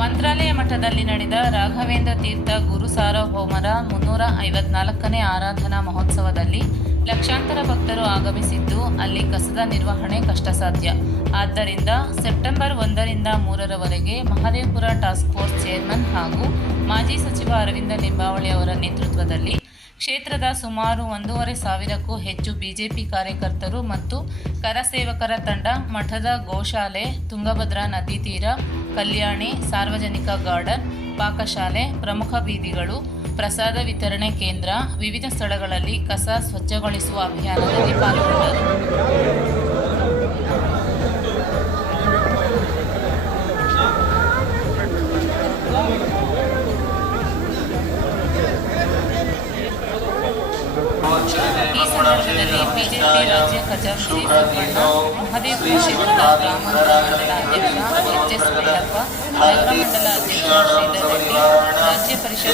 ಮಂತ್ರಾಲಯ ಮಠದಲ್ಲಿ ನಡೆದ ರಾಘವೇಂದ್ರ ತೀರ್ಥ ಗುರು ಸಾರ್ವಭೌಮರ ಮುನ್ನೂರ ಐವತ್ನಾಲ್ಕನೇ ಆರಾಧನಾ ಮಹೋತ್ಸವದಲ್ಲಿ ಲಕ್ಷಾಂತರ ಭಕ್ತರು ಆಗಮಿಸಿದ್ದು, ಅಲ್ಲಿ ಕಸದ ನಿರ್ವಹಣೆ ಕಷ್ಟಸಾಧ್ಯ. ಆದ್ದರಿಂದ ಸೆಪ್ಟೆಂಬರ್ ಒಂದರಿಂದ ಮೂರರವರೆಗೆ ಮಹದೇವಪುರ ಟಾಸ್ಕ್ ಫೋರ್ಸ್ ಚೇರ್ಮನ್ ಹಾಗೂ ಮಾಜಿ ಸಚಿವ ಅರವಿಂದ ಲಿಂಬಾವಳಿ ಅವರ ನೇತೃತ್ವದಲ್ಲಿ ಕ್ಷೇತ್ರದ ಸುಮಾರು ಒಂದೂವರೆ ಸಾವಿರಕ್ಕೂ ಹೆಚ್ಚು ಬಿಜೆಪಿ ಕಾರ್ಯಕರ್ತರು ಮತ್ತು ಕರಸೇವಕರ ತಂಡ, ಮಠದ ಗೋಶಾಲೆ, ತುಂಗಭದ್ರಾ ನದಿ ತೀರ, ಕಲ್ಯಾಣಿ, ಸಾರ್ವಜನಿಕ ಗಾರ್ಡನ್, ಪಾಕಶಾಲೆ, ಪ್ರಮುಖ ಬೀದಿಗಳು, ಪ್ರಸಾದ ವಿತರಣೆ ಕೇಂದ್ರ, ವಿವಿಧ ಸ್ಥಳಗಳಲ್ಲಿ ಕಸ ಸ್ವಚ್ಛಗೊಳಿಸುವ ಅಭಿಯಾನದಲ್ಲಿ ಪಾಲ್ಗೊಂಡರು. ಸಂದರ್ಭದಲ್ಲಿ ಬಿಜೆಪಿ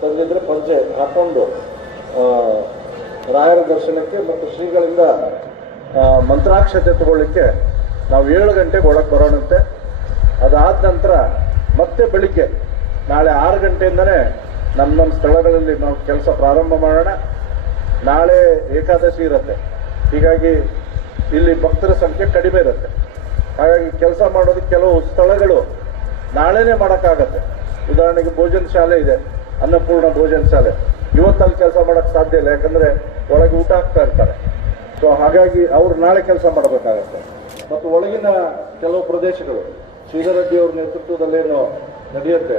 ತಂದಿದ್ರೆ ಪಂಚೆ, ಹಾಕೊಂಡು ರಾಯರ ದರ್ಶನಕ್ಕೆ ಮತ್ತು ಶ್ರೀಗಳಿಂದ ಮಂತ್ರಾಕ್ಷತೆ ತಗೊಳ್ಳಿಕ್ಕೆ ನಾವು ಏಳು ಗಂಟೆಗೆ ಒಳಗೆ ಬರೋಣಂತೆ. ಅದಾದ ನಂತರ ಮತ್ತೆ ಬೆಳಿಗ್ಗೆ ನಾಳೆ ಆರು ಗಂಟೆಯಿಂದನೇ ನಮ್ಮ ನಮ್ಮ ಸ್ಥಳಗಳಲ್ಲಿ ನಾವು ಕೆಲಸ ಪ್ರಾರಂಭ ಮಾಡೋಣ. ನಾಳೆ ಏಕಾದಶಿ ಇರುತ್ತೆ. ಹೀಗಾಗಿ ಇಲ್ಲಿ ಭಕ್ತರ ಸಂಖ್ಯೆ ಕಡಿಮೆ ಇರುತ್ತೆ. ಹಾಗಾಗಿ ಕೆಲಸ ಮಾಡೋದಕ್ಕೆ ಕೆಲವು ಸ್ಥಳಗಳು ನಾಳೆನೇ ಮಾಡೋಕ್ಕಾಗತ್ತೆ. ಉದಾಹರಣೆಗೆ ಭೋಜನ ಶಾಲೆ ಇದೆ, ಅನ್ನಪೂರ್ಣ ಭೋಜನ ಶಾಲೆ. ಇವತ್ತಲ್ಲಿ ಕೆಲಸ ಮಾಡೋಕ್ಕೆ ಸಾಧ್ಯ ಇಲ್ಲ, ಯಾಕಂದರೆ ಒಳಗೆ ಊಟ ಹಾಕ್ತಾ ಇರ್ತಾರೆ. ಸೊ ಹಾಗಾಗಿ ಅವ್ರು ನಾಳೆ ಕೆಲಸ ಮಾಡಬೇಕಾಗತ್ತೆ. ಮತ್ತು ಒಳಗಿನ ಕೆಲವು ಪ್ರದೇಶಗಳು ಶ್ರೀಧರ್ ರೆಡ್ಡಿ ಅವ್ರ ನೇತೃತ್ವದಲ್ಲೇನು ನಡೆಯುತ್ತೆ,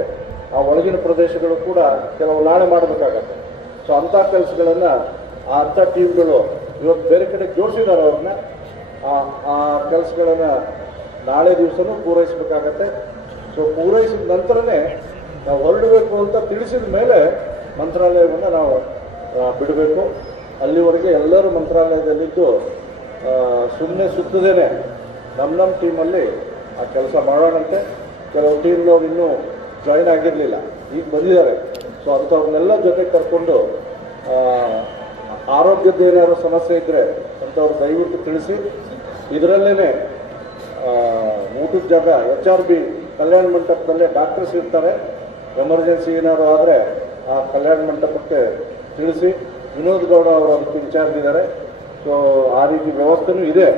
ಆ ಒಳಗಿನ ಪ್ರದೇಶಗಳು ಕೂಡ ಕೆಲವು ನಾಳೆ ಮಾಡಬೇಕಾಗತ್ತೆ. ಸೊ ಅಂಥ ಕೆಲಸಗಳನ್ನು ಆ ಅಂಥ ಟೀಮ್ಗಳು ಇವತ್ತು ಬೇರೆ ಕಡೆ ಜೋಡಿಸಿದ್ದಾರೆ ಅವ್ರನ್ನ. ಆ ಆ ಕೆಲಸಗಳನ್ನು ನಾಳೆ ದಿವಸನೂ ಪೂರೈಸಬೇಕಾಗತ್ತೆ. ಸೊ ಪೂರೈಸಿದ ನಂತರನೇ ನಾವು ಹೊರಡಬೇಕು ಅಂತ ತಿಳಿಸಿದ ಮೇಲೆ ಮಂತ್ರಾಲಯವನ್ನು ನಾವು ಬಿಡಬೇಕು. ಅಲ್ಲಿವರೆಗೆ ಎಲ್ಲರೂ ಮಂತ್ರಾಲಯದಲ್ಲಿದ್ದು ಸುಮ್ಮನೆ ಸುತ್ತದೇನೆ ನಮ್ಮ ನಮ್ಮ ಟೀಮಲ್ಲಿ ಆ ಕೆಲಸ ಮಾಡೋಣಂತೆ. ಕೆಲವು ಟೀಮ್ನವ್ರು ಇನ್ನೂ ಜಾಯಿನ್ ಆಗಿರಲಿಲ್ಲ. ಈಗ ಬಂದಿದ್ದಾರೆ. ಸೊ ಅಂಥವ್ರನ್ನೆಲ್ಲ ಜೊತೆಗೆ ಕರ್ಕೊಂಡು ಆರೋಗ್ಯದ ಏನಾದ್ರು ಸಮಸ್ಯೆ ಇದ್ದರೆ ಅಂಥವ್ರು ದಯವಿಟ್ಟು ತಿಳಿಸಿ. ಇದರಲ್ಲೇ ಊಟದ ಜಾಗ ಎಚ್ ಆರ್ ಬಿ ಕಲ್ಯಾಣ ಮಂಟಪದಲ್ಲೇ ಡಾಕ್ಟರ್ಸ್ ಇರ್ತಾರೆ. ಎಮರ್ಜೆನ್ಸಿ ಏನಾದ್ರು ಆದರೆ ಆ ಕಲ್ಯಾಣ ಮಂಟಪಕ್ಕೆ ತಿಳಿಸಿ. ವಿನೋದ್ ಗೌಡ ಅವರು ಅದಕ್ಕೆ ಇನ್ಚಾರ್ಜ್ ಇದ್ದಾರೆ. ಸೊ ಆ ರೀತಿ ವ್ಯವಸ್ಥೆನೂ ಇದೆ.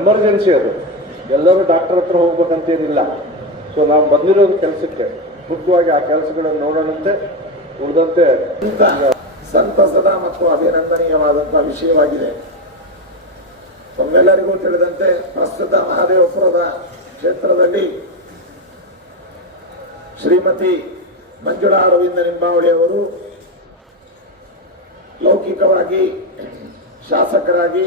ಎಮರ್ಜೆನ್ಸಿ ಅದು. ಎಲ್ಲರೂ ಡಾಕ್ಟರ್ ಹತ್ರ ಹೋಗ್ಬೇಕಂತೇನಿಲ್ಲ ಸೊ ನಾವು ಬಂದಿರೋ ಕೆಲಸಕ್ಕೆ. ಮುಖ್ಯವಾಗಿ ಆ ಕೆಲಸಗಳನ್ನು ನೋಡೋಣಂತೆ, ಉಳಿದಂತೆ ಸಂತಸದ ಮತ್ತು ಅಭಿನಂದನೀಯವಾದಂತಹ ವಿಷಯವಾಗಿದೆ. ತಮ್ಮೆಲ್ಲರಿಗೂ ತಿಳಿದಂತೆ ಪ್ರಸ್ತುತ ಮಹಾದೇವಪುರದ ಕ್ಷೇತ್ರದಲ್ಲಿ ಶ್ರೀಮತಿ ಮಂಜುಳಾ ಅರವಿಂದ ನಿಂಬಾವಳಿ ಅವರು ಲೌಕಿಕವಾಗಿ ಶಾಸಕರಾಗಿ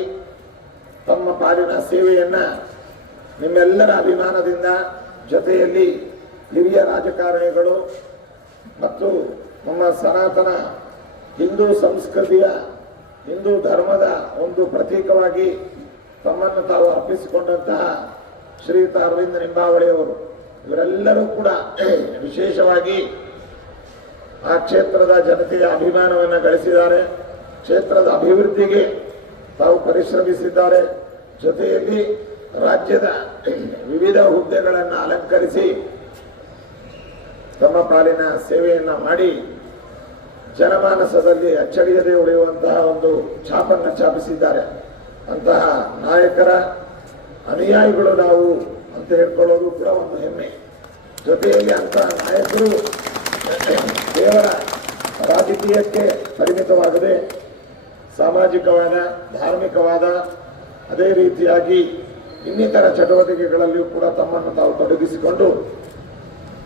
ತಮ್ಮ ಪಾಲಿನ ಸೇವೆಯನ್ನ ನಿಮ್ಮೆಲ್ಲರ ಅಭಿಮಾನದಿಂದ ಜೊತೆಯಲ್ಲಿ ಹಿರಿಯ ರಾಜಕಾರಣಿಗಳು ಮತ್ತು ನಮ್ಮ ಸನಾತನ ಹಿಂದೂ ಸಂಸ್ಕೃತಿಯ ಹಿಂದೂ ಧರ್ಮದ ಒಂದು ಪ್ರತೀಕವಾಗಿ ತಮ್ಮನ್ನು ತಾವು ಅರ್ಪಿಸಿಕೊಂಡಂತಹ ಶ್ರೀಯುತ ಅರವಿಂದ ನಿಂಬಾವಳಿಯವರು. ಇವರೆಲ್ಲರೂ ಕೂಡ ವಿಶೇಷವಾಗಿ ಆ ಕ್ಷೇತ್ರದ ಜನತೆಯ ಅಭಿಮಾನವನ್ನು ಗಳಿಸಿದ್ದಾರೆ. ಕ್ಷೇತ್ರದ ಅಭಿವೃದ್ಧಿಗೆ ತಾವು ಪರಿಶ್ರಮಿಸಿದ್ದಾರೆ. ಜೊತೆಯಲ್ಲಿ ರಾಜ್ಯದ ವಿವಿಧ ಹುದ್ದೆಗಳನ್ನು ಅಲಂಕರಿಸಿ ತಮ್ಮ ಪಾಲಿನ ಸೇವೆಯನ್ನ ಮಾಡಿ ಜನಮಾನಸದಲ್ಲಿ ಅಚ್ಚಳಿಯದೆ ಉಳಿಯುವಂತಹ ಒಂದು ಛಾಪನ್ನು ಛಾಪಿಸಿದ್ದಾರೆ. ಅಂತಹ ನಾಯಕರ ಅನುಯಾಯಿಗಳು ನಾವು ಅಂತ ಹೇಳ್ಕೊಳ್ಳೋದು ಕೂಡ ಒಂದು ಹೆಮ್ಮೆ. ಜೊತೆಯಲ್ಲಿ ಅಂತಹ ನಾಯಕರು ಕೇವಲ ರಾಜಕೀಯಕ್ಕೆ ಪರಿಮಿತವಾಗದೆ ಸಾಮಾಜಿಕವಾದ, ಧಾರ್ಮಿಕವಾದ, ಅದೇ ರೀತಿಯಾಗಿ ಇನ್ನಿತರ ಚಟುವಟಿಕೆಗಳಲ್ಲಿಯೂ ಕೂಡ ತಮ್ಮನ್ನು ತಾವು ತೊಡಗಿಸಿಕೊಂಡು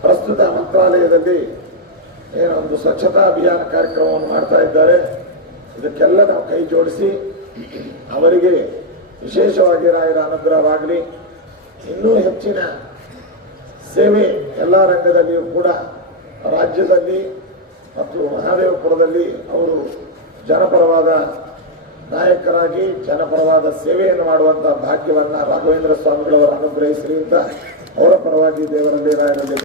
ಪ್ರಸ್ತುತ ಮಂತ್ರಾಲಯದಲ್ಲಿ ಏನೊಂದು ಸ್ವಚ್ಛತಾ ಅಭಿಯಾನ ಕಾರ್ಯಕ್ರಮವನ್ನು ಮಾಡ್ತಾ ಇದ್ದಾರೆ. ಇದಕ್ಕೆಲ್ಲ ನಾವು ಕೈ ಜೋಡಿಸಿ ಅವರಿಗೆ ವಿಶೇಷವಾಗಿ ರಾಯರ ಅನುಗ್ರಹವಾಗಲಿ. ಇನ್ನೂ ಹೆಚ್ಚಿನ ಸೇವೆ ಎಲ್ಲ ರಂಗದಲ್ಲಿಯೂ ಕೂಡ ರಾಜ್ಯದಲ್ಲಿ ಮತ್ತು ಮಹಾದೇವಪುರದಲ್ಲಿ ಅವರು ಜನಪರವಾದ ನಾಯಕರಾಗಿ ಜನಪರವಾದ ಸೇವೆಯನ್ನು ಮಾಡುವಂತಹ ಭಾಗ್ಯವನ್ನ ರಾಘವೇಂದ್ರ ಸ್ವಾಮಿಗಳವರು ಅಂತ ಅವರ ಪರವಾಗಿ ದೇವರಲ್ಲಿ ರಾಯರಲ್ಲಿ